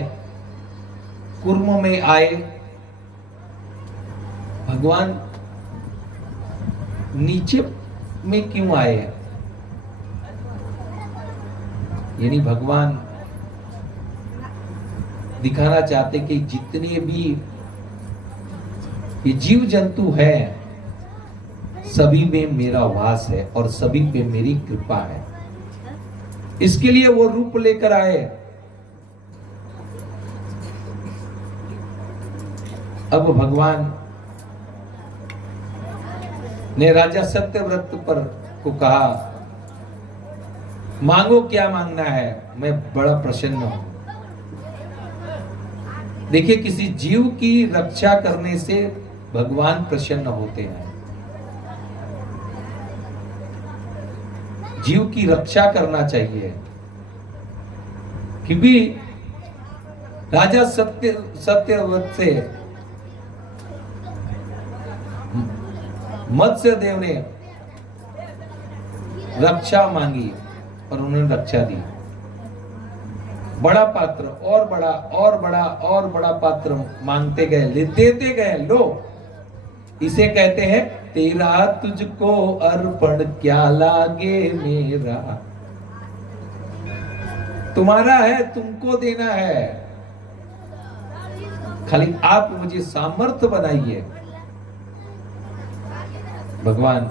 कुर्म में आए। भगवान नीचे में क्यों आए? यानी भगवान दिखाना चाहते कि जितने भी ये जीव जंतु है, सभी में मेरा वास है और सभी पे मेरी कृपा है। इसके लिए वो रूप लेकर आए। अब भगवान ने राजा सत्यव्रत पर को कहा, मांगो क्या मांगना है, मैं बड़ा प्रसन्न हूं। देखिए, किसी जीव की रक्षा करने से भगवान प्रसन्न होते हैं। जीव की रक्षा करना चाहिए, क्योंकि राजा सत्यव्रत से मत्स्य देव ने रक्षा मांगी और उन्होंने रक्षा दी। बड़ा पात्र और बड़ा और बड़ा और बड़ा पात्र मांगते गए, देते गए। लो, इसे कहते हैं तेरा तुझको अर्पण क्या लागे मेरा। तुम्हारा है, तुमको देना है, खाली आप मुझे सामर्थ्य बनाइए। भगवान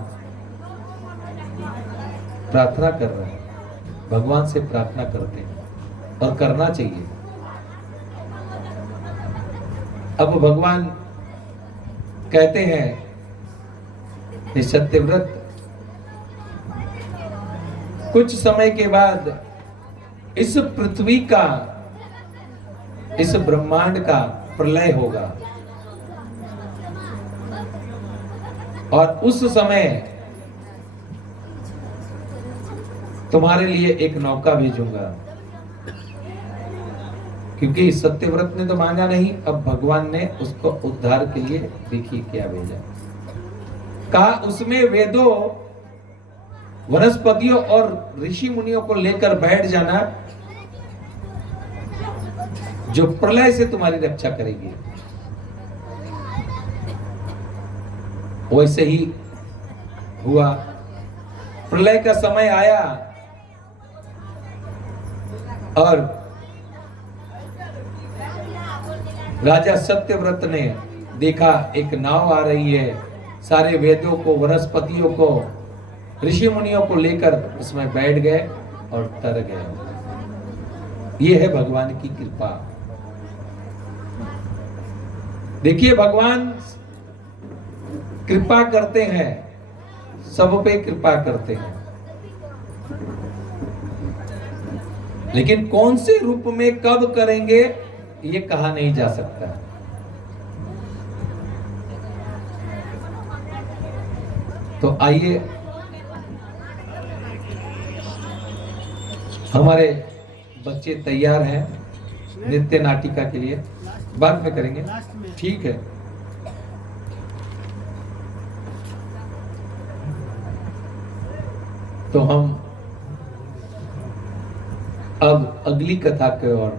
प्रार्थना कर रहे हैं, भगवान से प्रार्थना करते हैं और करना चाहिए। अब भगवान कहते हैं कि सत्यव्रत, कुछ समय के बाद इस पृथ्वी का, इस ब्रह्मांड का प्रलय होगा और उस समय तुम्हारे लिए एक नौका भेजूंगा। क्योंकि सत्यव्रत ने तो मांगा नहीं, अब भगवान ने उसको उद्धार के लिए देखिए क्या भेजा। कहा उसमें वेदों, वनस्पतियों और ऋषि मुनियों को लेकर बैठ जाना, जो प्रलय से तुम्हारी रक्षा करेगी। वैसे ही हुआ। प्रलय का समय आया और राजा सत्यव्रत ने देखा एक नाव आ रही है, सारे वेदों को, वनस्पतियों को, ऋषि मुनियों को लेकर उसमें बैठ गए और तर गए। ये है भगवान की कृपा। देखिए, भगवान कृपा करते हैं, सब पे कृपा करते हैं, लेकिन कौन से रूप में कब करेंगे ये कहा नहीं जा सकता। तो आइए हमारे बच्चे तैयार हैं नृत्य नाटिका के लिए, बाद में करेंगे, ठीक है। तो हम अब अगली कथा की ओर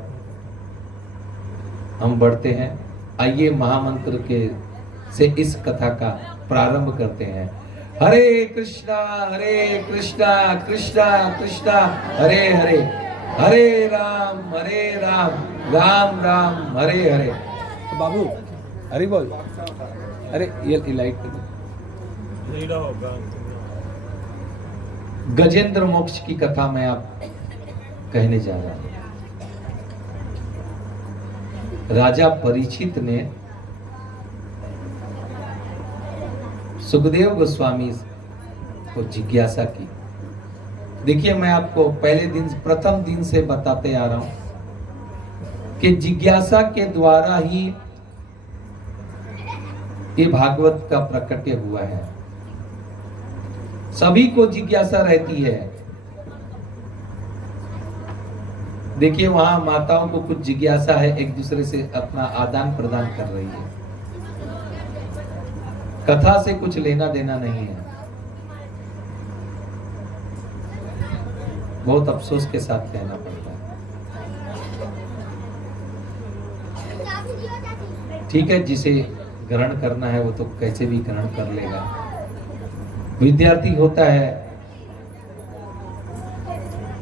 हम बढ़ते हैं। आइए महामंत्र के से इस कथा का प्रारंभ करते हैं। हरे कृष्णा कृष्णा कृष्णा हरे हरे, हरे राम राम राम हरे हरे। तो बाबू हरि बोल। अरे ये लाइट गजेंद्र मोक्ष की कथा मैं आप कहने जा रहा हूं। राजा परीक्षित ने सुखदेव गोस्वामी को जिज्ञासा की। देखिए, मैं आपको प्रथम दिन से बताते आ रहा हूं कि जिज्ञासा के द्वारा ही ये भागवत का प्रकट्य हुआ है। सभी को जिज्ञासा रहती है। देखिए, वहां माताओं को कुछ जिज्ञासा है, एक दूसरे से अपना आदान प्रदान कर रही है। कथा से कुछ लेना देना नहीं है। बहुत अफसोस के साथ कहना पड़ता है। ठीक है, जिसे ग्रहण करना है वो तो कैसे भी ग्रहण कर लेगा। विद्यार्थी होता है,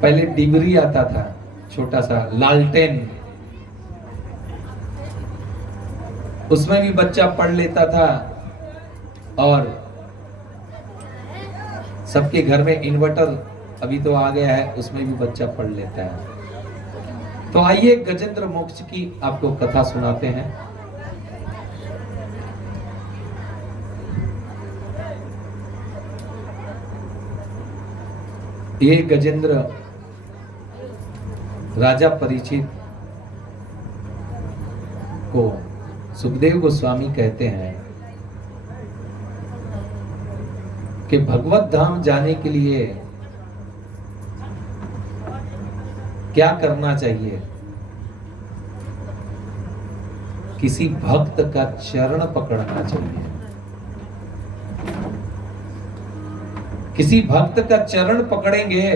पहले डिबरी आता था, छोटा सा लालटेन, उसमें भी बच्चा पढ़ लेता था और सबके घर में इन्वर्टर अभी तो आ गया है, उसमें भी बच्चा पढ़ लेता है। तो आइए गजेंद्र मोक्ष की आपको कथा सुनाते हैं। ये गजेंद्र राजा परीक्षित को सुखदेव गोस्वामी कहते हैं कि भगवत धाम जाने के लिए क्या करना चाहिए। किसी भक्त का चरण पकड़ना चाहिए। किसी भक्त का चरण पकड़ेंगे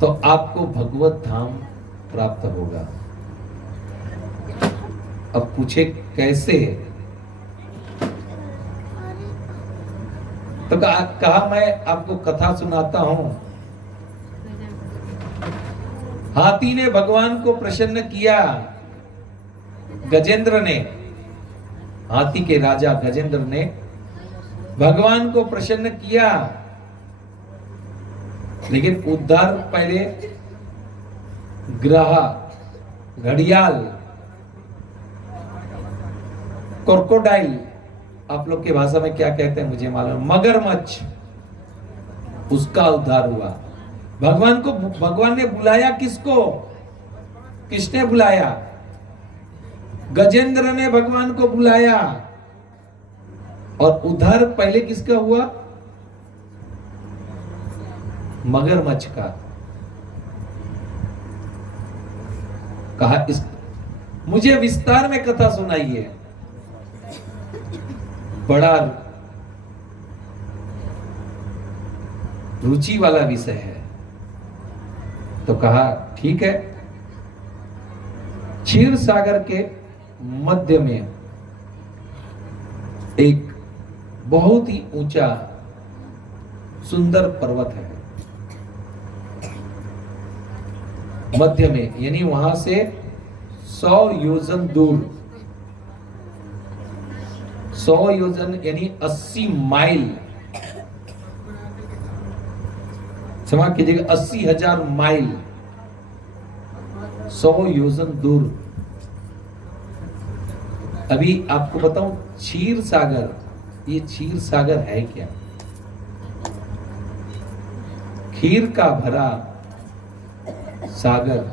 तो आपको भगवत धाम प्राप्त होगा। अब पूछे कैसे, तो कहा मैं आपको कथा सुनाता हूं। हाथी ने भगवान को प्रसन्न किया। गजेंद्र ने, हाथी के राजा गजेंद्र ने भगवान को प्रसन्न किया, लेकिन उद्धार पहले ग्रह, घड़ियाल, क्रोकोडाइल, आप लोग की भाषा में क्या कहते हैं मुझे मालूम, मगरमच्छ, उसका उद्धार हुआ। भगवान ने बुलाया किसको? किसने बुलाया? गजेंद्र ने भगवान को बुलाया। और उद्धार पहले किसका हुआ? मगरमच्छ का। कहा मुझे विस्तार में कथा सुनाइए, बड़ा रुचि वाला विषय है। तो कहा ठीक है। क्षीर सागर के मध्य में एक बहुत ही ऊंचा सुंदर पर्वत है मध्य में, यानी वहां से 100 योजन दूर, 100 योजन यानी 80 माइल, क्षमा कीजिएगा 80,000 माइल, 100 योजन दूर। अभी आपको बताऊं, क्षीर सागर, ये क्षीर सागर है क्या? खीर का भरा सागर।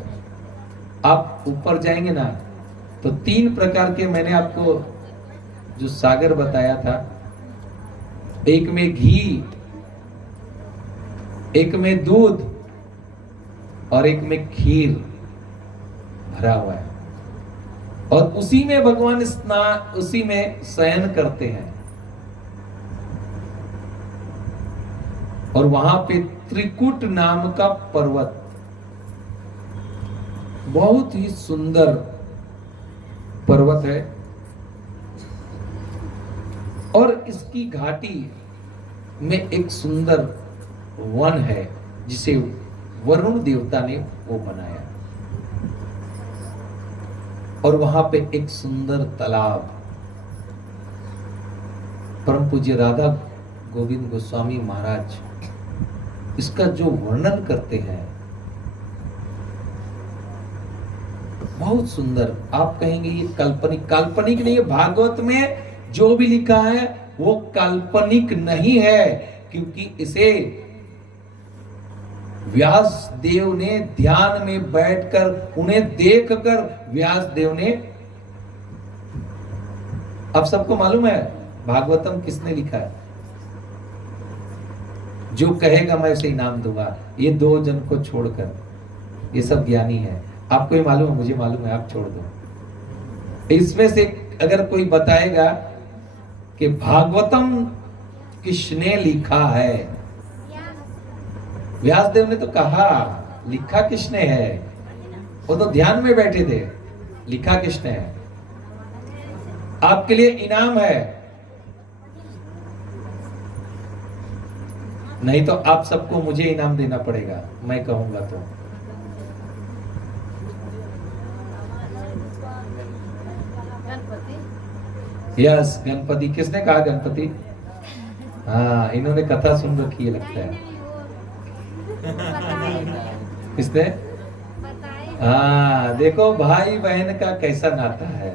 आप ऊपर जाएंगे ना तो 3 प्रकार के मैंने आपको जो सागर बताया था, एक में घी, एक में दूध और एक में खीर भरा हुआ है, और उसी में भगवान स्नान, उसी में शयन करते हैं। और वहां पे त्रिकुट नाम का पर्वत, बहुत ही सुंदर पर्वत है, और इसकी घाटी में एक सुंदर वन है जिसे वरुण देवता ने वो बनाया, और वहां पे एक सुंदर तालाब। परम पूज्य राधा गोविंद गोस्वामी महाराज इसका जो वर्णन करते हैं बहुत सुंदर। आप कहेंगे ये काल्पनिक, काल्पनिक नहीं है। भागवत में जो भी लिखा है वो काल्पनिक नहीं है, क्योंकि इसे व्यास देव ने ध्यान में बैठकर, उन्हें देखकर व्यास देव ने, आप सबको मालूम है भागवतम किसने लिखा है? जो कहेगा मैं उसे इनाम दूंगा, ये 2 जन को छोड़कर, ये सब ज्ञानी है। आपको ही मालूम है, मुझे मालूम है, आप छोड़ दो। इसमें से अगर कोई बताएगा कि भागवतम किसने लिखा है, व्यासदेव ने तो कहा, लिखा किसने है? वो तो ध्यान में बैठे थे, लिखा किसने है? आपके लिए इनाम है, नहीं तो आप सबको मुझे इनाम देना पड़ेगा, मैं कहूंगा तो। यस, गणपति। किसने कहा गणपति? हाँ, इन्होंने कथा सुन रखी है लगता है। किसने? हाँ, देखो भाई बहन का कैसा नाता है।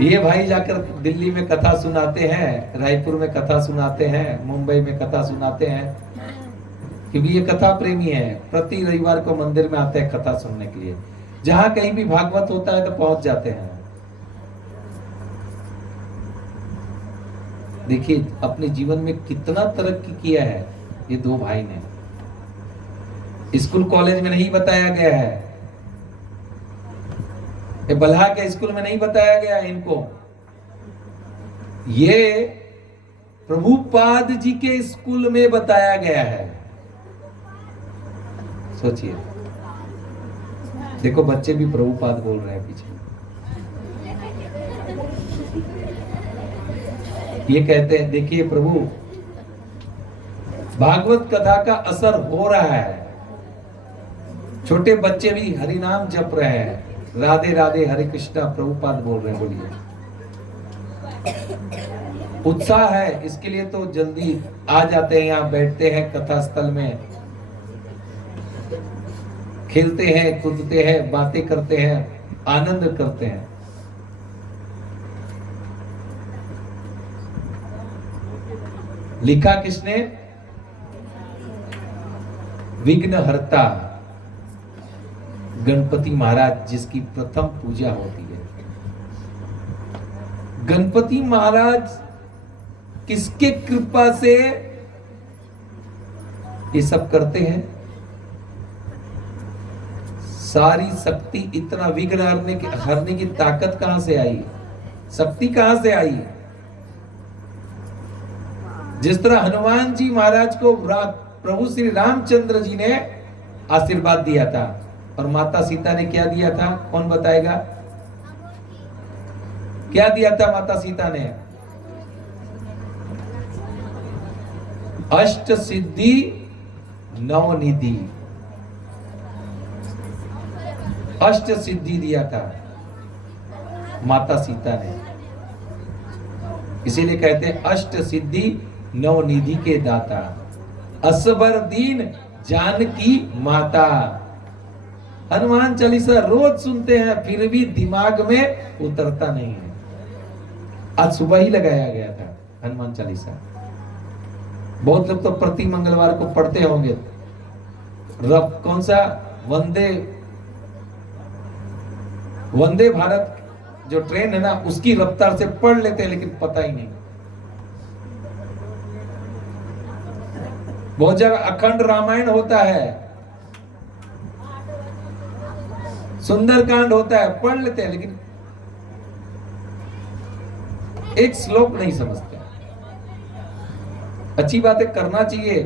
ये भाई जाकर दिल्ली में कथा सुनाते हैं, रायपुर में कथा सुनाते हैं, मुंबई में कथा सुनाते हैं, क्योंकि ये कथा प्रेमी है। प्रति रविवार को मंदिर में आते हैं कथा सुनने के लिए। जहां कहीं भी भागवत होता है तो पहुंच जाते हैं। देखिए अपने जीवन में कितना तरक्की किया है ये 2 भाई ने। स्कूल कॉलेज में नहीं बताया गया है, ये बल्हा के स्कूल में नहीं बताया गया है इनको, ये प्रभुपाद जी के स्कूल में बताया गया है। सोचिए, देखो बच्चे भी प्रभुपाद बोल रहे हैं पीछे। ये कहते हैं, देखिए प्रभु, भागवत कथा का असर हो रहा है। छोटे बच्चे भी हरि नाम जप रहे हैं, राधे राधे हरे कृष्णा प्रभुपाद बोल रहे हैं। बोलिए, उत्साह है इसके लिए तो जल्दी आ जाते हैं, यहाँ बैठते हैं कथा स्थल में, खेलते हैं, कूदते हैं, बातें करते हैं, आनंद करते हैं। लिखा किसने? विघ्नहर्ता गणपति महाराज, जिसकी प्रथम पूजा होती है। गणपति महाराज किसके कृपा से ये सब करते हैं? सारी शक्ति, इतना विघ्न हरने की ताकत कहां से आई? शक्ति कहां से आई? जिस तरह हनुमान जी महाराज को प्रभु श्री रामचंद्र जी ने आशीर्वाद दिया था, और माता सीता ने क्या दिया था? कौन बताएगा? क्या दिया था माता सीता ने? अष्ट सिद्धि नवनिधि, अष्ट सिद्धि दिया था माता सीता ने। इसीलिए कहते हैं अष्ट सिद्धि नवनिधि के दाता, असबर दीन जानकी माता। हनुमान चालीसा रोज सुनते हैं फिर भी दिमाग में उतरता नहीं है। आज सुबह ही लगाया गया था हनुमान चालीसा। बहुत लोग तो प्रति मंगलवार को पढ़ते होंगे। रब कौन सा वंदे भारत जो ट्रेन है ना, उसकी रफ्तार से पढ़ लेते हैं, लेकिन पता ही नहीं। बहुत जगह अखंड रामायण होता है, सुंदरकांड होता है, पढ़ लेते हैं, लेकिन एक श्लोक नहीं समझते। अच्छी बात है, करना चाहिए,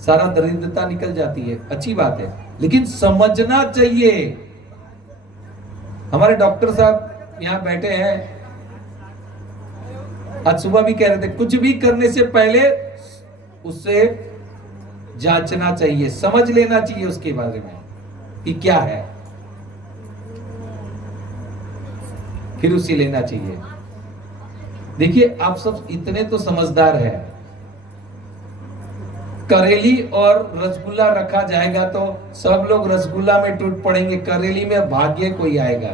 सारा दरिद्रता निकल जाती है, अच्छी बात है, लेकिन समझना चाहिए। हमारे डॉक्टर साहब यहाँ बैठे हैं, आज सुबह भी कह रहे थे कुछ भी करने से पहले उससे जांचना चाहिए, समझ लेना चाहिए उसके बारे में कि क्या है, फिर उसे लेना चाहिए। देखिए आप सब इतने तो समझदार हैं, करेली और रसगुल्ला रखा जाएगा तो सब लोग रसगुल्ला में टूट पड़ेंगे, करेली में भाग्य कोई आएगा।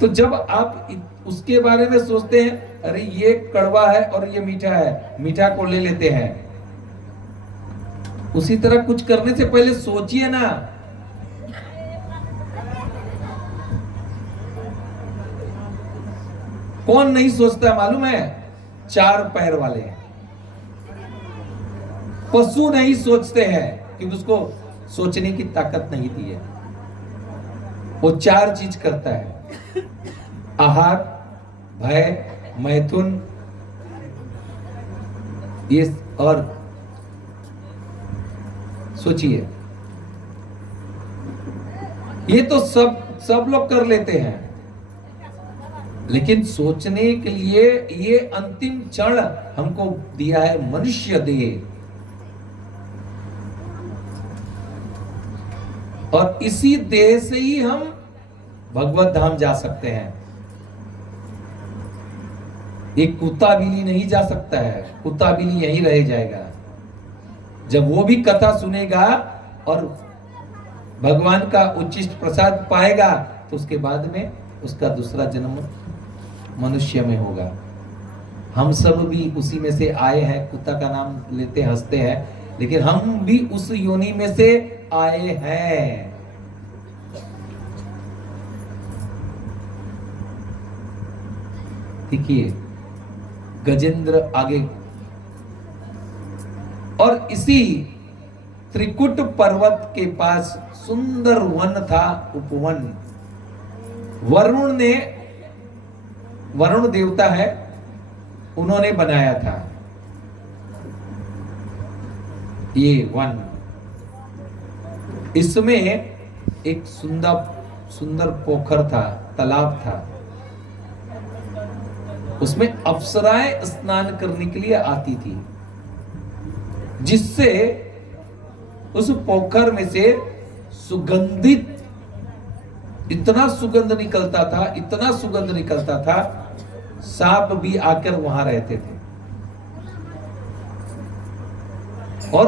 तो जब आप उसके बारे में सोचते हैं, अरे ये कड़वा है और ये मीठा है, मीठा को ले लेते हैं, उसी तरह कुछ करने से पहले सोचिए ना। कौन नहीं सोचता मालूम है? चार पैर वाले पशु नहीं सोचते हैं क्योंकि उसको सोचने की ताकत नहीं दी है। वो चार चीज करता है, आहार, भय, मैथुन, ये और सोचिए, ये तो सब लोग कर लेते हैं, लेकिन सोचने के लिए ये अंतिम क्षण हमको दिया है मनुष्य देह, और इसी देह से ही हम भगवत धाम जा सकते हैं। एक कुत्ता बिल्ली नहीं जा सकता है, कुत्ता बिल्ली यहीं रह जाएगा। जब वो भी कथा सुनेगा और भगवान का उच्चिष्ट प्रसाद पाएगा तो उसके बाद में उसका दूसरा जन्म मनुष्य में होगा। हम सब भी उसी में से आए हैं, कुत्ता का नाम लेते हंसते हैं, लेकिन हम भी उस योनि में से आए हैं। देखिए गजेंद्र आगे, और इसी त्रिकुट पर्वत के पास सुंदर वन था, उपवन। वरुण देवता है, उन्होंने बनाया था ये वन। इसमें एक सुंदर पोखर था, तालाब था, उसमें अप्सराएं स्नान करने के लिए आती थी, जिससे उस पोखर में से सुगंधित इतना सुगंध निकलता था, इतना सुगंध निकलता था, सांप भी आकर वहां रहते थे। और